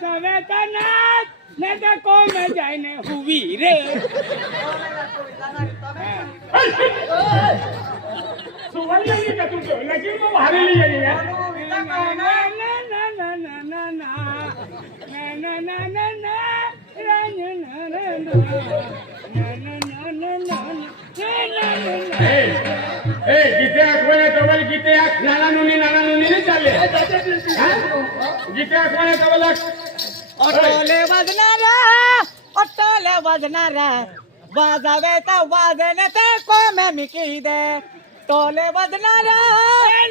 Save તનાત ને તે કોમે જઈને હુવી રે સુવન લઈ કે તું તો લગી મો હારે લઈ આવી યાર ના ના ના ના ના ના ના ના ના ના ગીતે આંખવાને તમારી ગીતે આંખ નાનાનું ને નાનાનું ને ચાલે ગીતે આંખવાને તમારે ऑटोले वाजणारा ऑटोले वाजणारा वाजावे तर वाजने ते कोमे मिकी दे टोले वाजणारा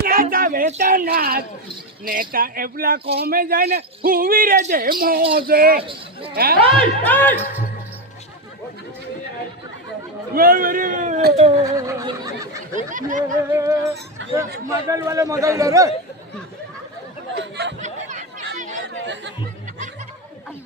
नेता वेता नाच नेता एवला कोमे जाने हुवी रे जे मोजे मगल वाले मगल रे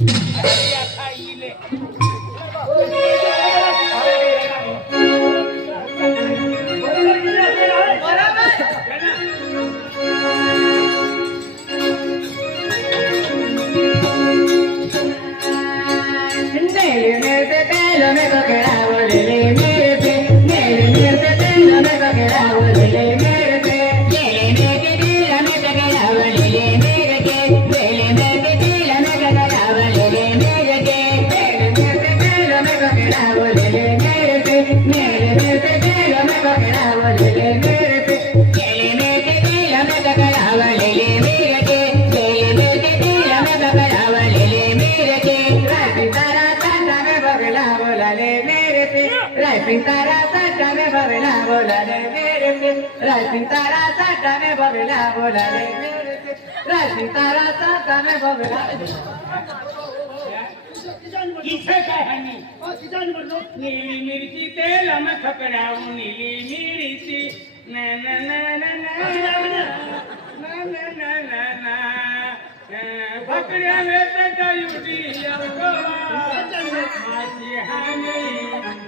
Ay, Oh, me de me de me ¡Suscríbete al canal!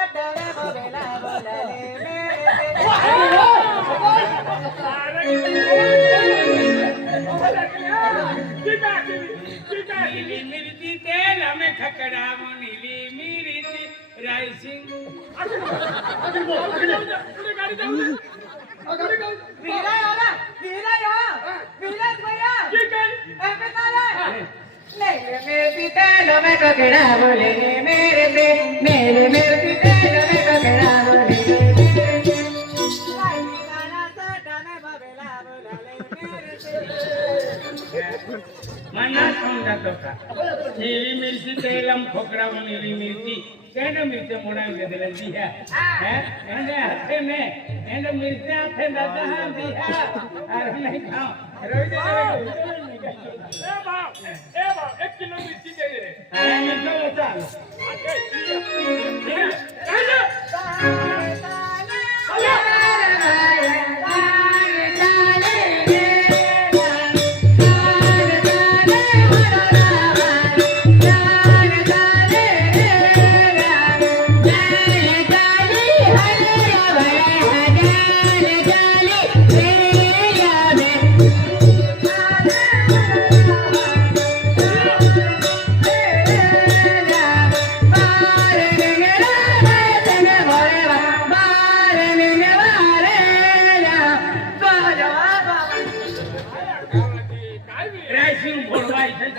मिरची तेल हमे खकडा मुनिली मिरची रायसिंग मेरा याला मेरा या भैया तेल हमें खकडा मेरे मेरे तेल हमें खकडा મના સમજાતો કા એવી મિર્ચી તેલમ ખોકરાઓની એવી મિર્ચી કેને મિર્ચે મોડાવી દીધેલા દિયા હે એને હાથે ને એને મિર્ચે ચાલો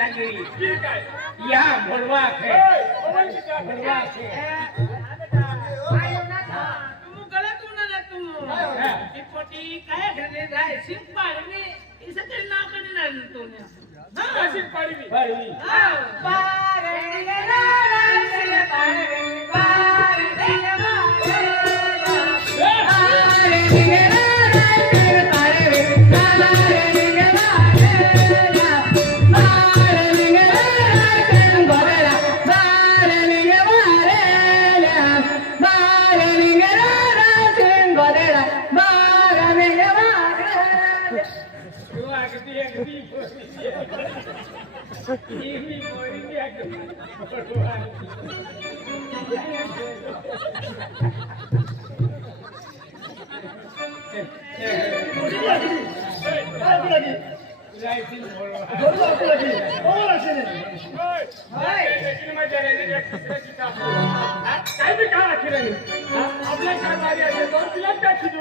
કરતા જોઈએ યા ભરવા છે ભરવા છે પાડવી પાડવી પાડવી आपल्या काय कार्य आहे दोन तिला त्या किती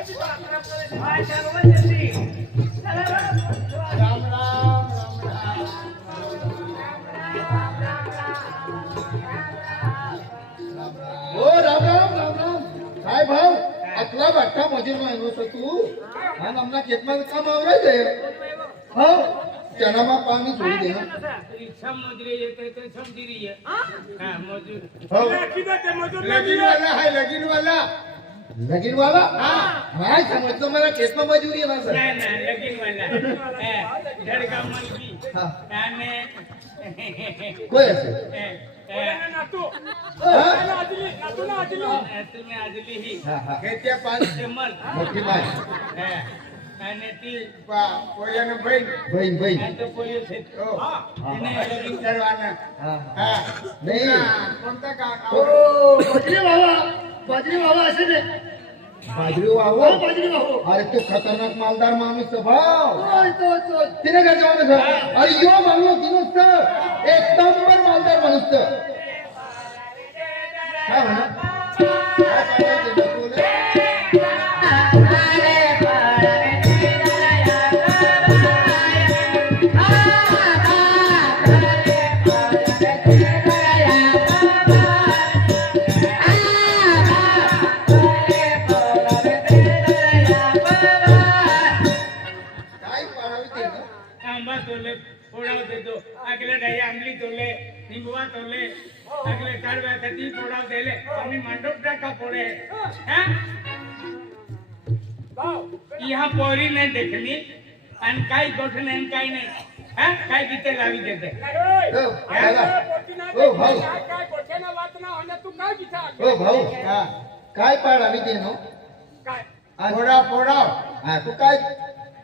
મજૂરમાં આવ્યો છો તું અને હમણાં ખેતમાં કામ આવડે છે હા ચણામાં પાણી છોડી દે હા મજૂર હા લગીન વાલા હા લગીન વાલા લગીન વાલા હા સમજ તો મારા કેસમાં મજૂરી ના સર ના ના લગીન વાલા ધડકા મલકી હા તાને કોઈ હશે બજરી બાબા હશે ને बाजरी वाहो हो, अरे तो खतरनाक मालदार माणूस तो तिने काय जवान अरे यो माणूस तिने एक नंबर मालदार माणूस डब्बा तोले सगळे तीन दिले आम्ही मंडप टाका ह्या पोरी नाही देखली आणि काही नाही काही नाही काय तिथे लावी देते काय पाडावी नो काय तू काय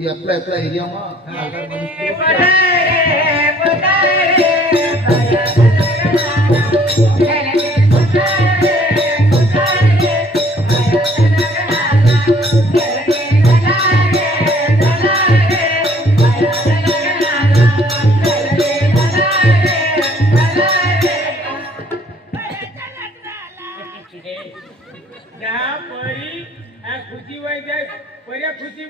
એ આટલા આટલા એરિયામાં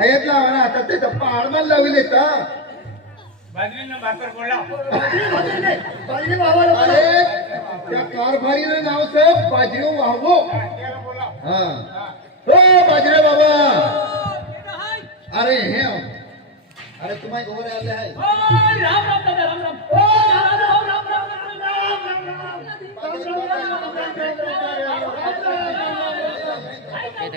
हयात लावा ना आता त्याचा पाडमान लावले तर बाजरीनं भाकर नाव साहेब बाजरी वाहवो हा हो बाजरे बाबा अरे हे अरे तुम्हाला खबर आले आहे राम राम राम राम राम राम राम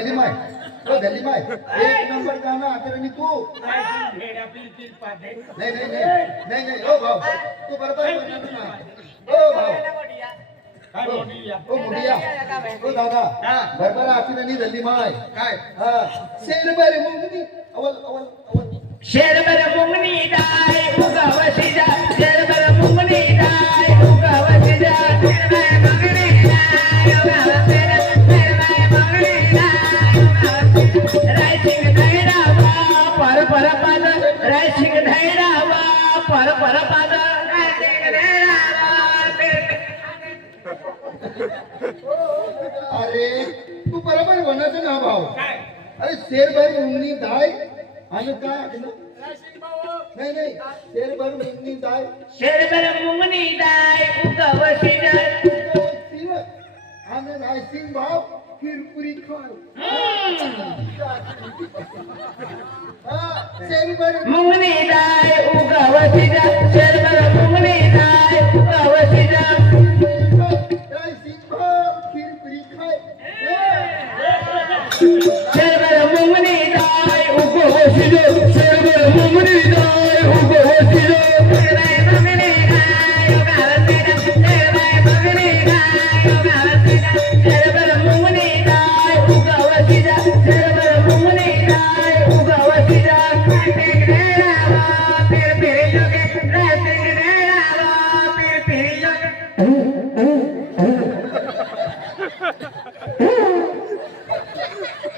गल्ली माय माय एक नंबर तू नाही नाही हो, बरोबर ओ हो, हो. माय काय शेर बरे अवल अवल अवल शेर बरे मुंगनी अरे तू बरोबर म्हणायचं ना भाऊ अरे शेरभर मुंगणी दाय आणि काय ऐकलं नाही नाही शेरभर मुंगणी दाय शेरभर मुंगणी दाय उगवशील उगवशील आणि रायसिंग भाऊ किरपुरी खान शेरभर मुंगणी दाय उगवशील शेरभर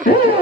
Yeah. Hum.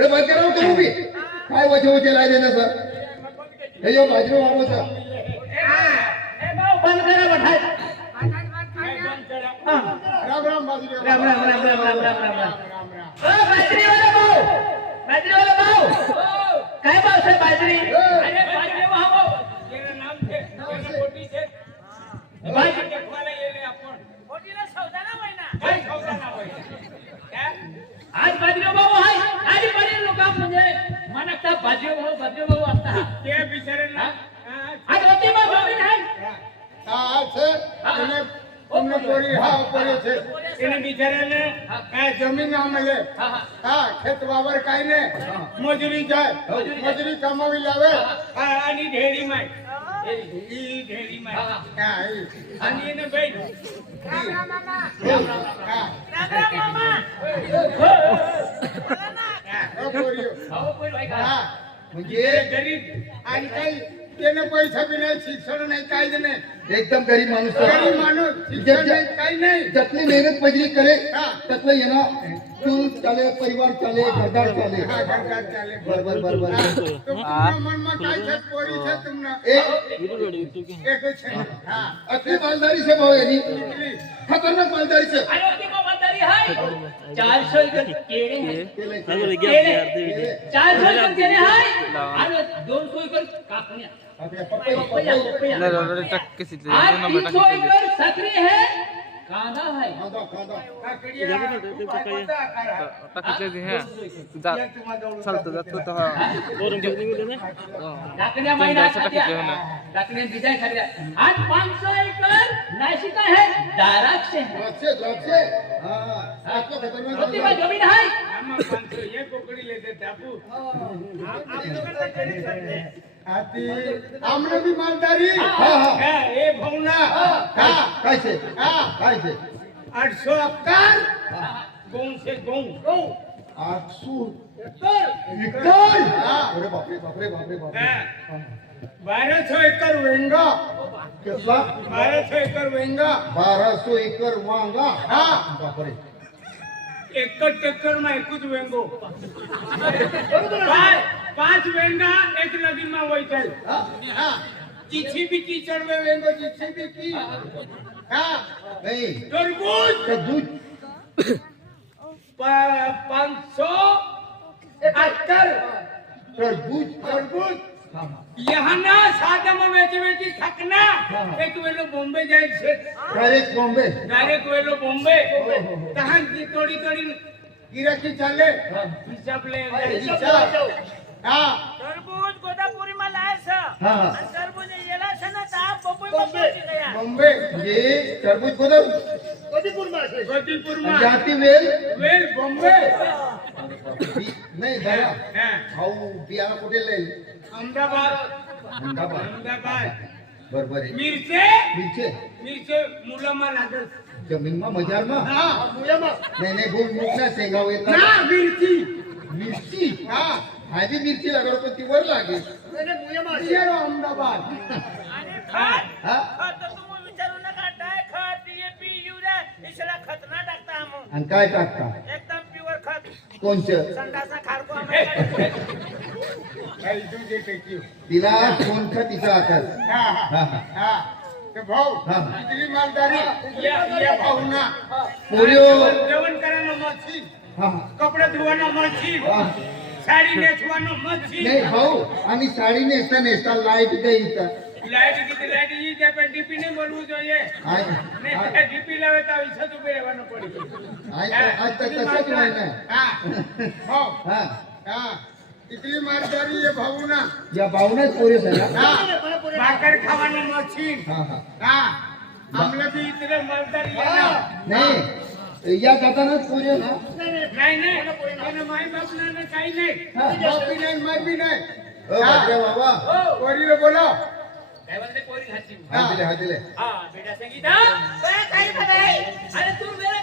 हे करू मी काय वचे वचे लाय देण्याचं हे यो बाजीराव बाबाचा बंद करा राम राम राम राम राम राम राम राम भाऊ भाऊ काय भाऊ साहेब बाजरी हो. બદલે બહુ આપતા તે બિચારે ના આ ગતિમાં જમીન હે આ છે અને અમને કોરી હા કરે છે એને બિચારાને આ જમીન ના મળે હા ખેત વાવર કાઈને મજૂરી જાય મજૂરી કમાવી લાવે હા આની ઢેરી માં ઈ ઢેરી માં હા અને એને બેન રામ રામ મામા રામ રામ મામા રામ રામ મામા હા म्हणजे गरीब आणि काही त्याने पैसा बी नाही शिक्षण नाही काही नाही एकदम गरीब माणूस गरीब माणूस शिक्षण नाही काही नाही जसली मेहनत मजरी करे तसलं येणार कुल चाले परिवार चाले घरदार चाले हा घरदार चाले बरोबर बरोबर मनमा काय छत पोरी छे तुमना एक एक छे हां असली मालदारी से भाऊ यानी खतरनाक मालदारी से चार सौ केळे चार सौ केळे आणि दोन सौ एकर कापण्या टक्के सकरी है कांदा है टक्के है चालतं जात होतं हा टाकण्या महिना टाकण्या बिजाय सगळ्या आज पाच सौ एकर नाशिका है ધારા છે જોશે જોશે હા આ તો ખતરનાક મોતીભાઈ જમીન હાય આમાં 500 એ પકડી લેજે ટાપુ આપ તો કરતા કરી શકતે આતી આમને આઠસો એકર એકર વેંગા कसला बाराशे एकर एकर वांगा हाँ! बापरे एकर चक्कर ना एकूच वेंगो काय पाच वेंगा एक नदी मा वैचल तिची भी की चढवे वेंगो तिची भी की हा नाही टरबूज टरबूज पाच सौ अठ्ठर टरबूज टरबूज यहाना साधा मम्याची वेळची थकना एक वेलो बॉम्बे जायचे डायरेक्ट बॉम्बे डायरेक्ट वेलो बॉम्बे हो, हो, हो, तहान की थोडी थोडी गिराकी चाले हिसाबले हां तरबूज गोदापुरी मा लाय छ हां तरबूज येला छ ना ता बॉम्बे बॉम्बे म्हणजे तरबूज गोदा गोदीपुर मा गोदीपुर मा जाती वेल वेल बॉम्बे नाही दादा भाऊ बियाला कुठे लाईल अहमदाबाद अहमदाबाद अहमदाबाद बरोबर आहे मिरचे मिरचे मिरचे मुलामा लागत जमीन मा मजार मा हा मुलामा नाही नाही बोल मुकला शेंगाव येत ना मिरची मिरची हा भाजी मिरची लागल पण ती वर लागे नाही नाही मुलामा शेरो अहमदाबाद अरे खात हा तर तुम्ही विचारू नका काय खात डीएपी युरिया इशला खत ना टाकता आणि काय टाकता एकदम प्युअर खत कोणचं तिला फोन कर तिचा आकार भाऊ ધોવાનો મશીન સાડી નેસવાનો મશીન નહીં ભાઉ લાઈટ ગઈ લાઈટ કીધી લાઈટ જોઈએ ડીપી લાવે તો આવી હા હા इतली मारदारी ये भाऊना या भाऊनाच पोरीस आहे ना भाकर खावाना मशीन हा हा हा आमला ती इतले मारदारी आहे ना नाही या जातानाच पोरी ना नाही नाही नाही माय बाप नाही काही नाही बाप नाही माय बी नाही हो, बाबा हो. पोरीला बोला काय म्हणते पोरी खाती हातीले हातीले हा बेटा संगीता काय काय अरे तू मेरा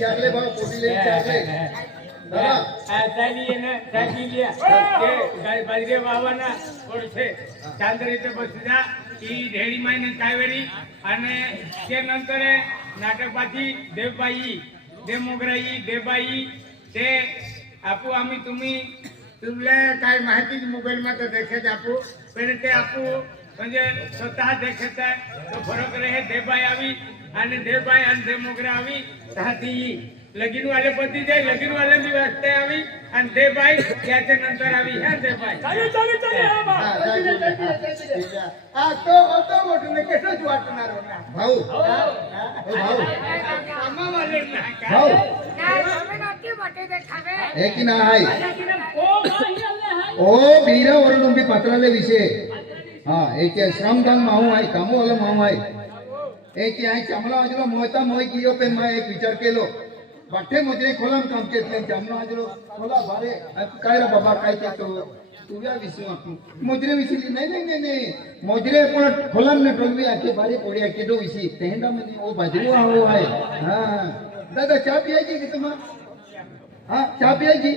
ચાલે ભાવ પોટી લે ચાલે નાटकपाची देवबाई देवमोगराई देवबाई ते आपू आम्ही तुम्ही तुमला काय माहिती मोबाईलमध्ये देखत आपू पण ते आपू म्हणजे स्वतः देखत आहे तो फरक रहे देबाई आवी आणि देबाई आणि देमोगरा आवी ताती लगीन वाले पती जे लगीन वाले मी वाजते आवी आणि देबाई याच्या नंतर आवी ह्या देबाई चालू चालू चालू हा तो होतो मोठं नाही कसंच वाटणार होता भाऊ भाऊ आम्हा वाले नाही भाऊ हे की नाही ओ भीरा वरून तुम्ही पत्राले विषय હા એ કે શ્રમદાનમાં હું આય કામોલમાં હું આય એ કે આ ચામડા આજલો મોતા મોય ગયો પે મેં એક વિચાર કેલો બાઠે મોજે ખોલમ કામ કે એટલે ચામડા આજલો ખોલા ભારે કાયરા બાબા કાય કે તો તુવ્યા વિશું આપું મોજરે વિશી નહીં નહીં નહીં નહીં મોજરે પણ ખોલમ ને ટોલવી આખે ભારે પોડ્યા કેડો વિશી તેંડા મને ઓ બાજરી આવો આય હા દાદા ચા પીઆઈ ગઈ કે હા ચા પીઆઈ ગઈ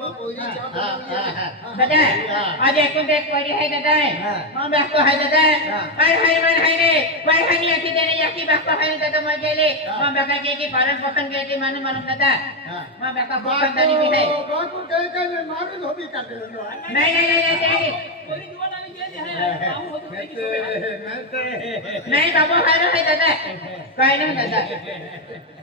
દાદા આજે એકું બેક પડી હે દાદા માં બાકો હે દાદા હાય હાય મન હાય રે વાય હાય લખી દેને યકી બાકો હે દાદા માં ગેલે માં બાકા કે કે પારન પકન કે કે મને મન દાદા માં બાકા પકન તાની બી હે બાબો હારો હે દાદા કઈ નહીં દાદા